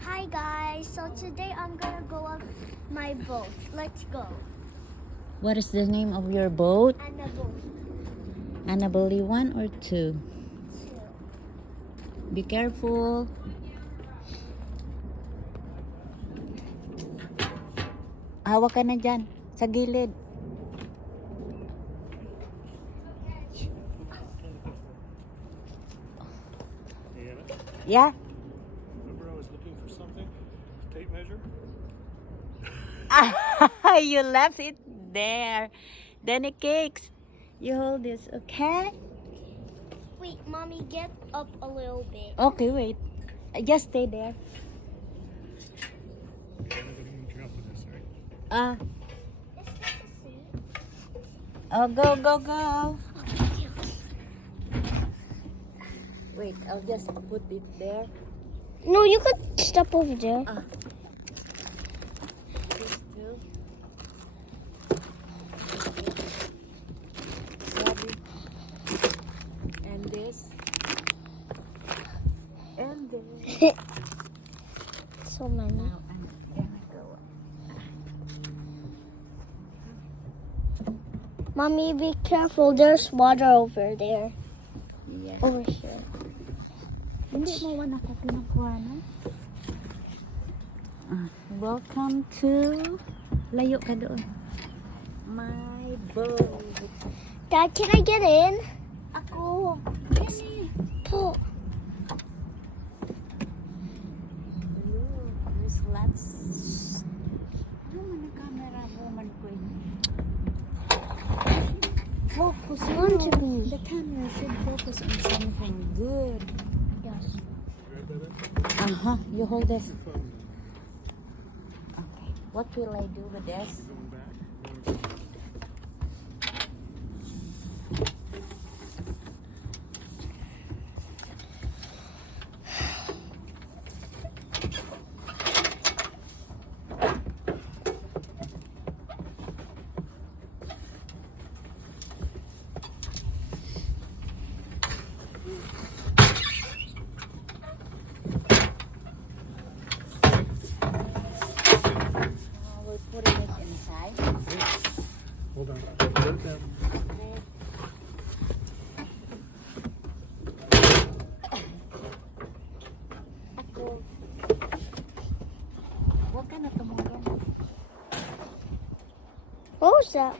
Hi guys, so today I'm gonna go on my boat. Let's go. What is the name of your boat? Annabelle. Annabelle 1 or 2? 2. Be careful. Hawak ka na dyan, sa gilid. Yeah? Remember I was looking for something? Tape measure? You left it there. Deni cakes. You hold this, okay? Wait, mommy, get up a little bit. Okay, wait. Just stay there. Yeah, nobody can jump with this, right? Is this a seat? Oh, go, go, go. Wait, I'll just put it there. No, you could step over there. This too. Sorry. And this. And this. So many. Now I'm gonna go. Mommy, be careful. There's water over there. Yes. Over here. Hindi mo wala ko pinakuha na. Welcome to layo ka doon. My boat. Dad, can I get in? Ako. Deni. Po. There's lots. Ano man ang camera mo man ko Focus On to me. The camera should focus on something good. Yes. Grab that up. Uh-huh. You hold this. Your phone. Okay. What will I do with this? Going back. We're putting it inside. Hold on. Put it down. Ako. Huwag ka na tumulong. What was that?